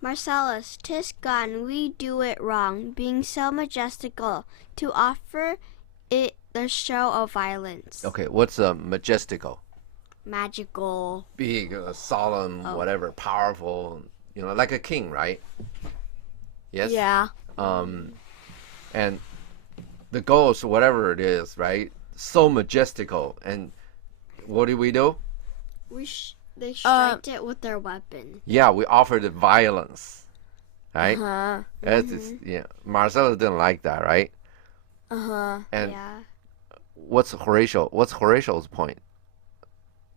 Marcellus, 'tis gone, we do it wrong, being so majestical, to offer it the show of violence. Okay, what's majestical? Magical. Big, solemn, whatever, powerful, like a king, right? Yes? Yeah. And the ghost, whatever it is, right? So majestical. And what do? They striked it with their weapon. Yeah, we offered violence, right? Uh-huh. Marcellus didn't like that, right? Uh-huh. And Yeah. what's Horatius' point?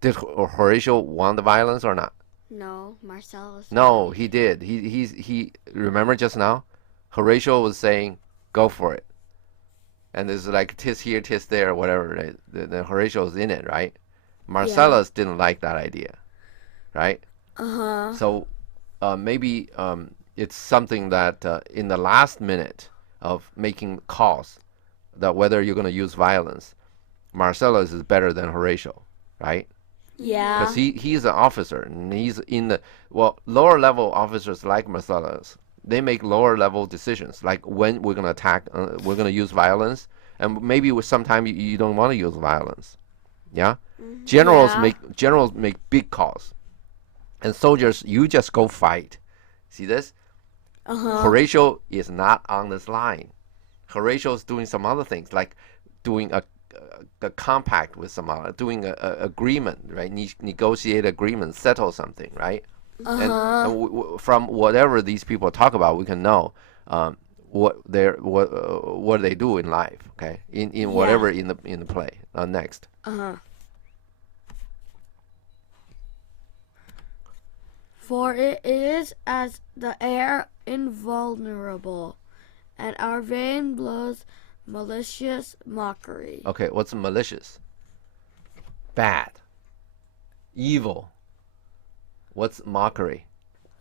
Did Horatio want the violence or not? No, Marcellus. No, he did. He remember just now? Horatio was saying, go for it. And there's like tis here, tis there, whatever. Right? The Horatio's in it, right? Marcellus didn't like that idea, right? Uh-huh. So maybe it's something that in the last minute of making calls, that whether you're going to use violence, Marcellus is better than Horatio, right? Yeah. Because he's an officer, and he's in the lower level officers like Marcellus. They make lower level decisions, like when we're gonna attack, we're gonna use violence, and maybe sometimes you don't want to use violence. Yeah, generals make big calls, and soldiers, you just go fight. See this? Horatio is not on this line. Horatio is doing some other things, like doing a compact with some other, doing a agreement, right? Negotiate agreement, settle something, right? And from whatever these people talk about, we can know what they do in life. Okay, in whatever in the play. Next. For it is as the air invulnerable, and our vein blows malicious mockery. Okay, what's malicious? Bad. Evil. What's mockery?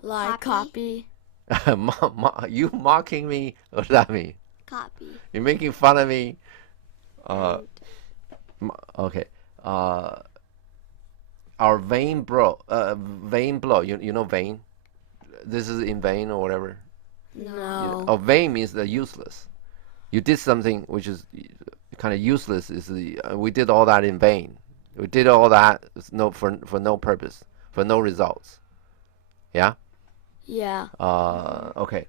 Like copy. You mocking me? What does that mean? Copy. You're making fun of me? Okay. Our vein blow. You know vein? This is in vain or whatever. No. Vain means they're useless. You did something which is kind of useless. We did all that in vain. We did all that for no purpose, for no results. Yeah. Yeah. Okay.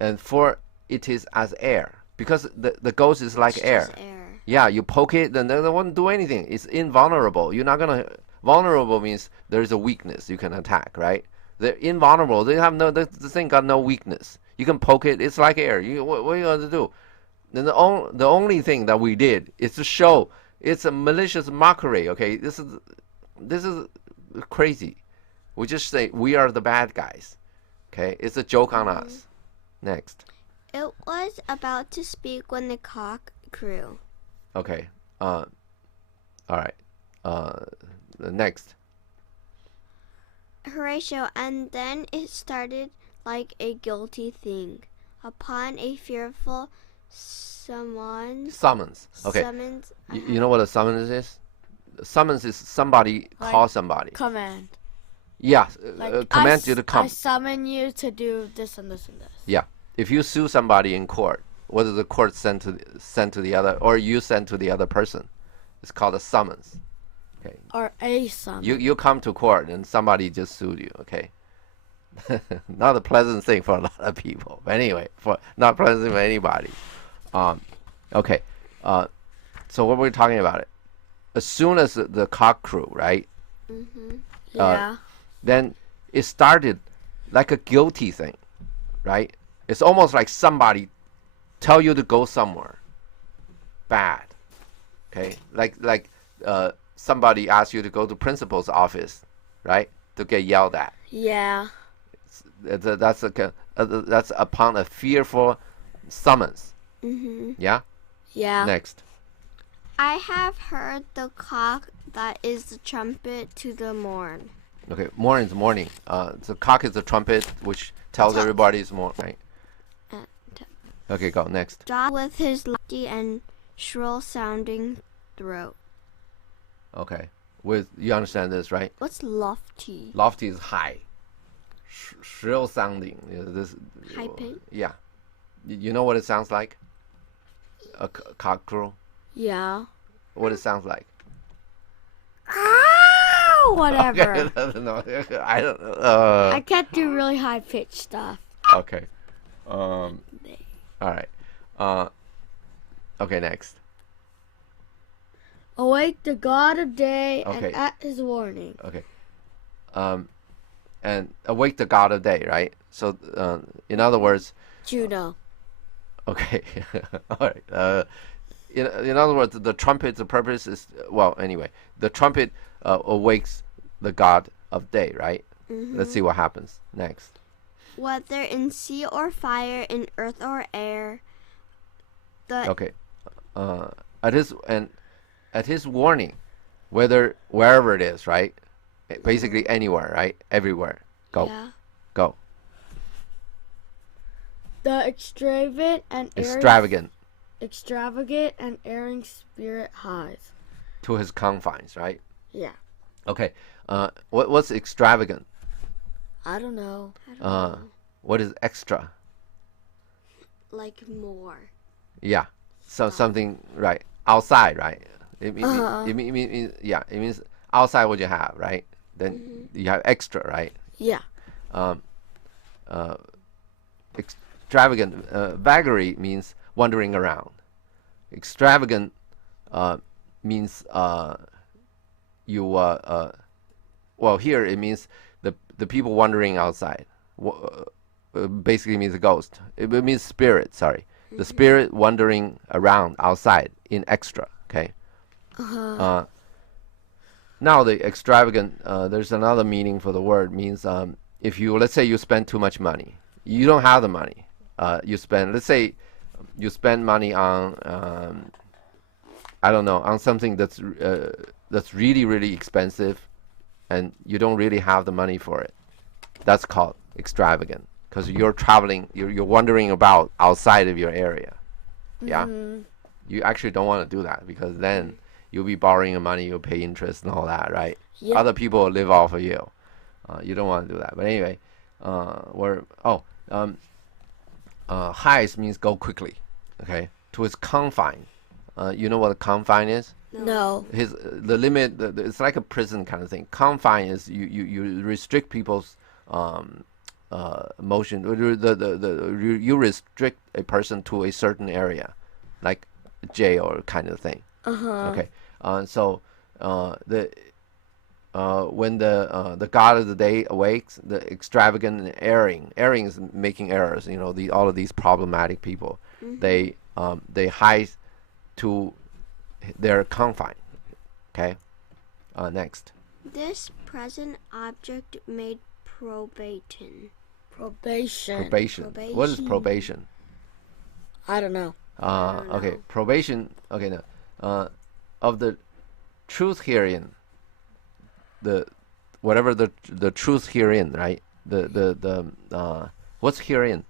And for it is as air, because the ghost is like air. Just air. Yeah, you poke it, then they won't do anything. It's invulnerable. You're not gonna. Vulnerable means there's a weakness you can attack, right? They're invulnerable. They have the thing got no weakness. You can poke it. It's like air. What are you going to do? Then the only thing that we did is to show it's a malicious mockery. Okay, this is crazy. We just say we are the bad guys. Okay, it's a joke on us. Next. It was about to speak when the cock crew. Okay. All right. Next. Horatio, and then it started like a guilty thing. Upon a fearful summons. Okay. Summons. You know what a summons is? Summons is somebody call somebody. Command. Yeah. Like command you to come. I summon you to do this and this and this. Yeah. If you sue somebody in court, whether the court send to the other or you send to the other person, it's called a summons. Okay. Or a summon. You come to court and somebody just sued you. Okay. Not a pleasant thing for a lot of people. But anyway, not pleasant for anybody. Okay. So what we're talking about it. As soon as the cock crew, right? Yeah. Then it started like a guilty thing, right? It's almost like somebody tell you to go somewhere bad. Okay, like somebody asks you to go to principal's office, right? To get yelled at. Yeah. That's upon a fearful summons. Yeah. Yeah. Next. I have heard the cock that is the trumpet to the morn. Okay, morning is morning. The cock is the trumpet which tells everybody it's morning. Right? Okay, go next. Jaw with his lofty and shrill sounding throat. Okay, you understand this, right? What's lofty? Lofty is high. shrill sounding. This High pitch. Yeah. You know what it sounds like? A cock crow. Yeah. What it sounds like? Whatever. Okay, no, I don't. I can't do really high pitched stuff. Okay. All right. Okay. Next. Awake the god of day Okay. and at his warning. Okay. And awake the god of day, right? So, in other words, Juno. okay. All right. In other words, the trumpet's purpose is, well, anyway, the trumpet awakes the god of day, right? Let's see what happens next. Whether in sea or fire, in earth or air, Okay. At his warning, wherever it is, right? Basically anywhere, right? Everywhere. Go. Yeah. Go. The Extravagant extravagant and erring spirit highs. to his confines, right? Yeah. Okay. What's extravagant? I don't know. What is extra? Like more. Yeah. So something right outside, right? It means outside what you have, right? Then you have extra, right? Yeah. Extravagant, vagary means wandering around. Extravagant means you well, here it means the people wandering outside. Basically means a ghost. It means spirit. Sorry, the spirit wandering around outside in extra. Okay. Now the extravagant. There's another meaning for the word. Means if you, let's say you spend too much money, you don't have the money. You spend, let's say you spend money on I don't know, on something that's really, really expensive, and you don't really have the money for it. That's called extravagant, because you're traveling, you're wandering about outside of your area. Yeah. You actually don't want to do that, because then you'll be borrowing your money, you'll pay interest and all that, right? Yeah. Other people will live off of you. You don't want to do that. But anyway, highs means go quickly. Okay, to his confine. You know what a confine is? No. The limit. It's like a prison kind of thing. Confine is you restrict people's motion. You restrict a person to a certain area, like jail kind of thing. Okay. So when the god of the day awakes, the extravagant and erring is making errors. You know, all of these problematic people, they hide to their confine. Okay. Next. This present object made probation. Probation. What is probation? I don't know. Okay. Probation. Okay. No. Of the truth herein. Whatever the truth herein, right? What's herein?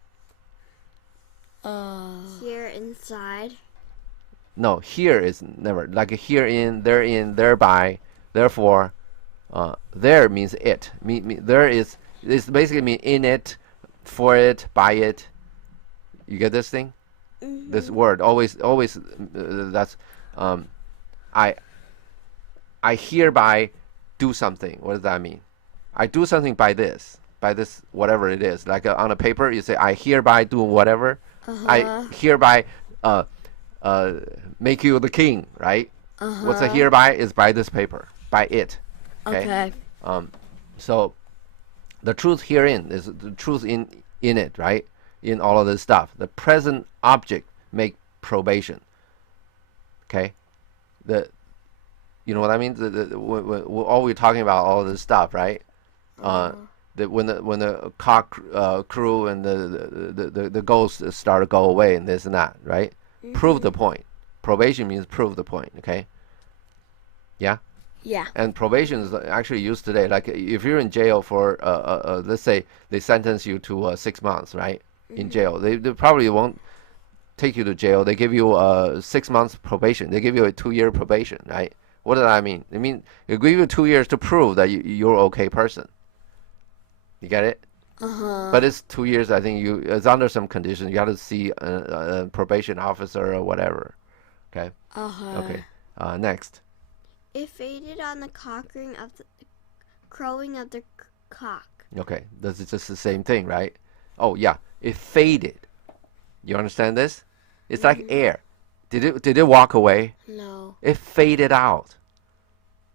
Here inside. No, here is never like herein, therein, thereby, therefore. There means it. There is. It's basically mean in it, for it, by it. You get this thing? This word always. That's. I hereby do something. What does that mean? I do something by this whatever it is. Like on a paper, you say I hereby do whatever. I hereby make you the king, right? What's a hereby is by this paper, by it. Okay. So the truth herein is the truth in it, right? In all of this stuff, the present object make probation. Okay. You know what I mean? All we're talking about all this stuff, right? When the cock crew and the ghosts start to go away and this and that, right? Prove the point. Probation means prove the point. Okay. Yeah. Yeah. And probation is actually used today. Like if you're in jail for let's say they sentence you to 6 months, right? In jail, they probably won't take you to jail. They give you 6 months probation. They give you a 2-year probation, right? What does that mean? I mean, they give you 2 years to prove that you're an okay person. You get it? But it's 2 years. I think it's under some conditions. You have to see a probation officer or whatever. Okay. Okay. Next. It faded on the crowing of the cock. Okay. This is just the same thing, right? Oh yeah. It faded. You understand this? It's like air. Did it walk away? No. It faded out.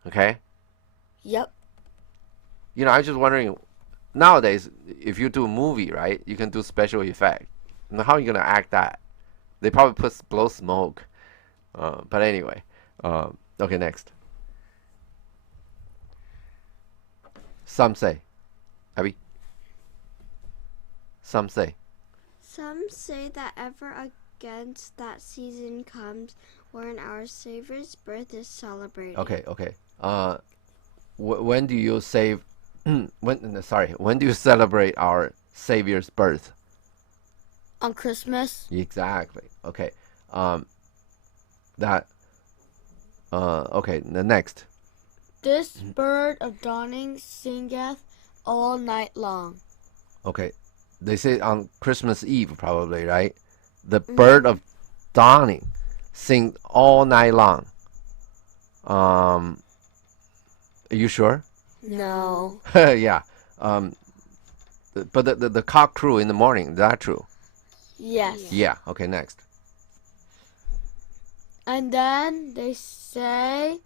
Okay. Yep. I was just wondering. Nowadays, if you do a movie, right, you can do special effect. Now, how are you gonna act that? They probably blow smoke. But anyway, okay, next. Some say, Abby. Some say. Some say that ever against that season comes when our Savior's birth is celebrated. Okay. When do you save? When do you celebrate our Savior's birth? On Christmas. Exactly. Okay. Okay. The next. This bird of dawning singeth all night long. Okay. They say on Christmas Eve, probably, right? The bird of dawning sing all night long. Are you sure? No. Yeah. But the cock crew in the morning, is that true? Yes. Yeah. Okay, next. And then they say,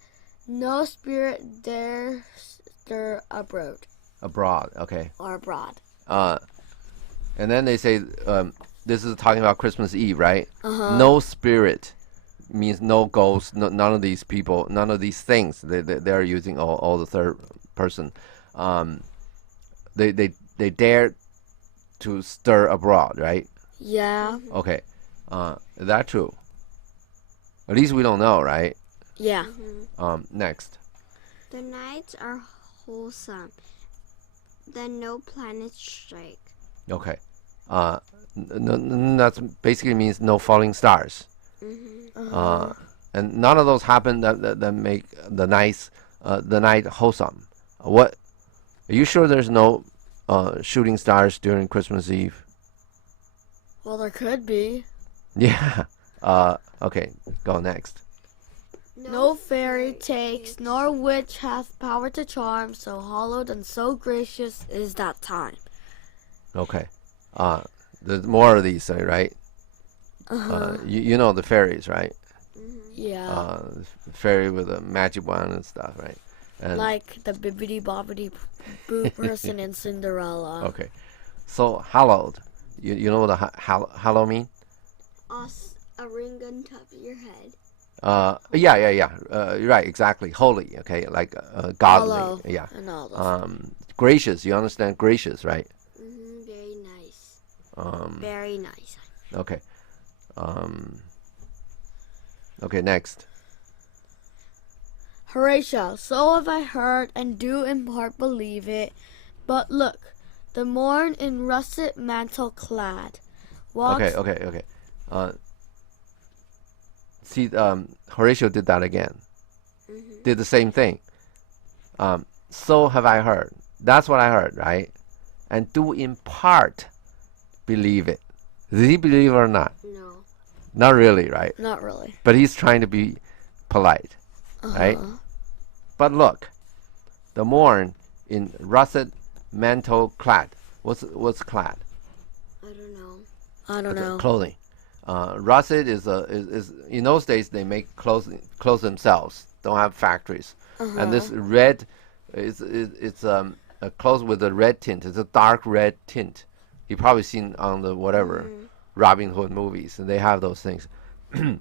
no spirit dare stir abroad. Abroad, okay. Or abroad. And then they say, this is talking about Christmas Eve, right? No spirit means no ghost, none of these people, none of these things. They're using all the third person. They dare to stir abroad, right? Yeah. Okay. Is that true? At least we don't know, right? Yeah. Next. The nights are wholesome, then no planets strike. Okay. That basically means no falling stars. And none of those happen that make the night wholesome. What? Are you sure there's no shooting stars during Christmas Eve? Well, there could be. Yeah. Okay. Go next. No fairy takes, nor witch hath power to charm, so hallowed and so gracious is that time. Okay. There's more of these, right? You know the fairies, right? Yeah. Fairy with a magic wand and stuff, right? And Like the bibbidi bobbidi boo person in Cinderella. okay. So hallowed. You know what hallow mean? A ring on top of your head. Yeah. Right, exactly. Holy, okay, like godly. Hollow Yeah. and all those. Gracious. You understand gracious, right? Very nice. Very nice. Okay. Okay, next. Horatio, so have I heard, and do in part believe it. But look, the morn in russet mantle clad walks. Okay. See, Horatio did that again. Did the same thing. So have I heard. That's what I heard, right? And do in part believe it. Did he believe it or not? No. Not really, right? Not really. But he's trying to be polite, right? But look, the morn in russet mantle clad. What's clad? I don't know. Clothing. Russet is in those days they make clothes themselves. Don't have factories. And this red, it's a clothes with a red tint. It's a dark red tint. You probably seen on the whatever Robin Hood movies, and they have those things.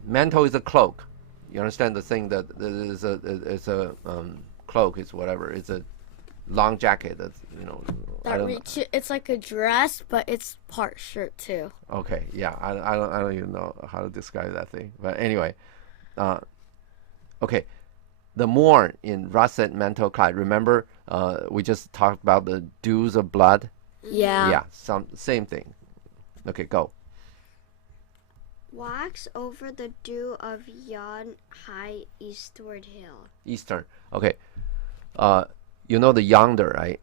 Mantle is a cloak. You understand the thing that it's a cloak. It's whatever. It's a long jacket. That's It's like a dress, but it's part shirt too. Okay, yeah, I don't even know how to describe that thing. But anyway, okay, the morn in russet mantle clad. Remember, we just talked about the dews of blood. Yeah. Yeah, same thing. Okay, go. Walks over the dew of yon high eastward hill. Eastern. Okay, you know the yonder, right?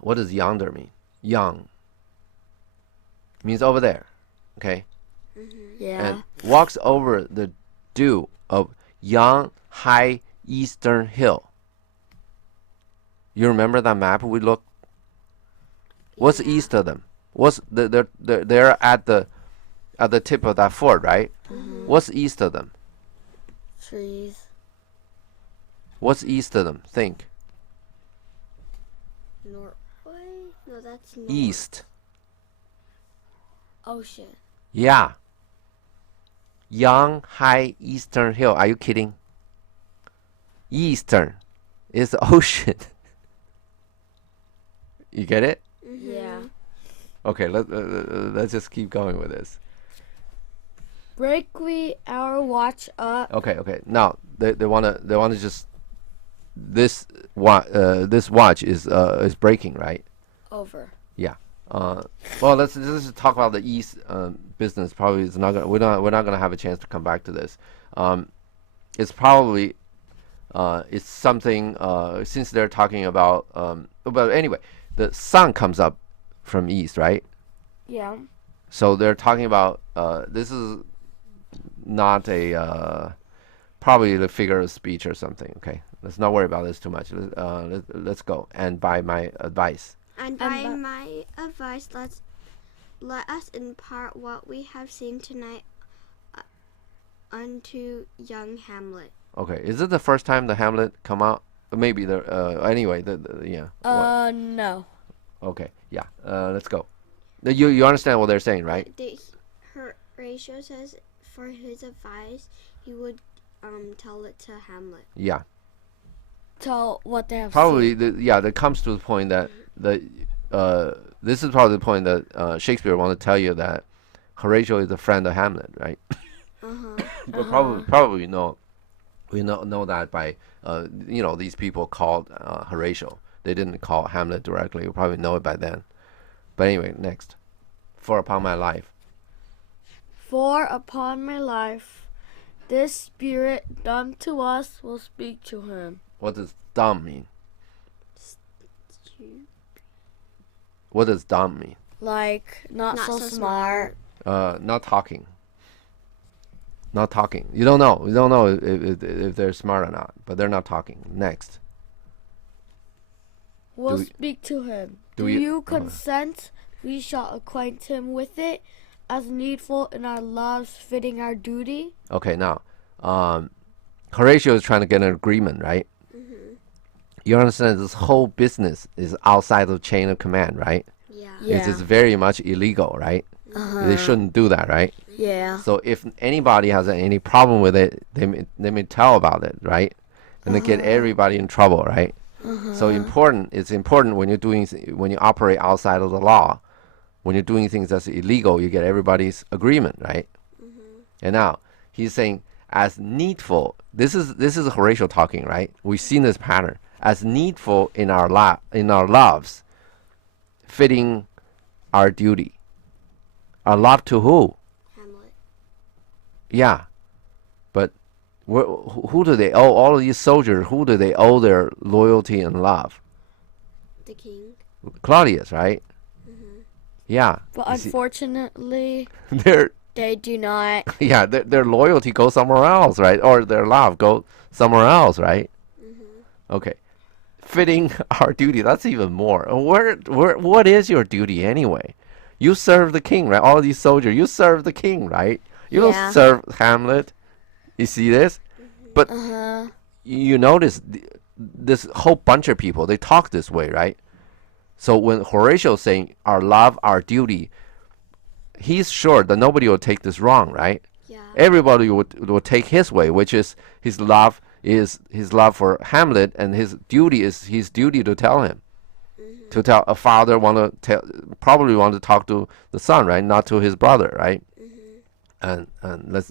What does yonder mean? Yang means over there. Okay. Yeah. And walks over the dew of young high eastern hill. You remember that map we looked? What's east of them? What's they're at the tip of that fort, right? What's east of them? Trees. What's east of them? Think. Norway? No, that's north. East. Ocean. Yeah. Young high eastern hill. Are you kidding? Eastern is the ocean. You get it? Yeah. Okay, let's just keep going with this. Break we our watch up. Okay. Now they wanna just this watch is breaking, right? Over. Yeah. Well, let's just talk about the East business. Probably it's not gonna we're not gonna have a chance to come back to this. It's probably it's something since they're talking about but anyway, the sun comes up from east, right? Yeah. So they're talking about this is not a probably the figure of speech or something. Okay, let's not worry about this too much. Let's go. And by my advice. And by my advice, let us impart what we have seen tonight unto young Hamlet. Okay, is it the first time the Hamlet come out? Maybe anyway. Yeah. What? No. Okay. Yeah. Let's go. You understand what they're saying, right? Horatio says for his advice, he would tell it to Hamlet. Yeah. Tell what they have Probably. seen. That comes to the point that this is probably the point that Shakespeare want to tell you that Horatio is a friend of Hamlet, right? But probably we know that by these people called Horatio. They didn't call Hamlet directly. You probably know it by then. But anyway, next. For upon my life. For upon my life, this spirit dumb to us will speak to him. What does dumb mean? What does dumb mean? Like not so smart. Not talking. Not talking. You don't know. You don't know if they're smart or not. But they're not talking. Next. We'll speak to him. Do you consent? We shall acquaint him with it, as needful in our loves, fitting our duty. Okay, now, Horatio is trying to get an agreement, right? You understand this whole business is outside the chain of command, right? Yeah. Yeah. It is very much illegal, right? They shouldn't do that, right? Yeah. So if anybody has any problem with it, they may tell about it, right? And they get everybody in trouble, right? So it's important when you operate outside of the law, when you're doing things that's illegal, you get everybody's agreement, right? And now he's saying as needful. This is Horatio talking, right? We've seen this pattern as needful in our loves, fitting our duty. Our love to who? Hamlet. Yeah, but who do they owe? All of these soldiers, who do they owe their loyalty and love? The king. Claudius, right? Yeah. But unfortunately, they do not. Yeah, their loyalty goes somewhere else, right? Or their love goes somewhere else, right? Okay. Fitting our duty, that's even more. What is your duty anyway? You serve the king, right? All these soldiers, you serve the king, right? You don't serve Hamlet. You see this? But you notice this whole bunch of people, they talk this way, right? So when Horatio is saying our love, our duty, he's sure that nobody will take this wrong, right? Yeah. Everybody would take his way, which is his love for Hamlet, and his duty is his duty to tell him. To tell a father probably want to talk to the son, right? Not to his brother, right? And let's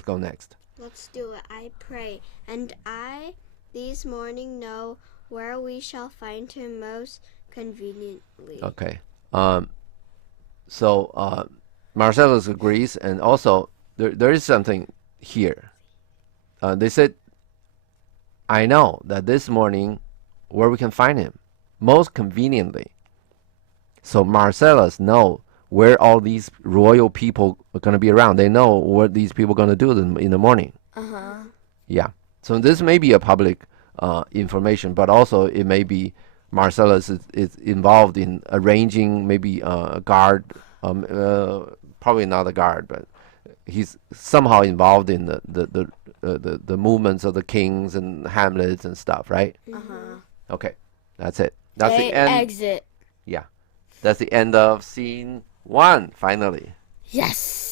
go next. Let's do it. I pray, and I this morning know where we shall find him most conveniently. Okay. So Marcellus agrees, and also there is something here. They said, I know that this morning where we can find him most conveniently. So Marcellus know where all these royal people are going to be around. They know what these people are going to do in the morning. Yeah. So this may be a public information, but also it may be Marcellus is involved in arranging maybe a guard, probably not a guard, but he's somehow involved in the movements of the kings and Hamlets and stuff, right? Okay, that's it. That's the end. Exit. Yeah, that's the end of scene 1. Finally. Yes.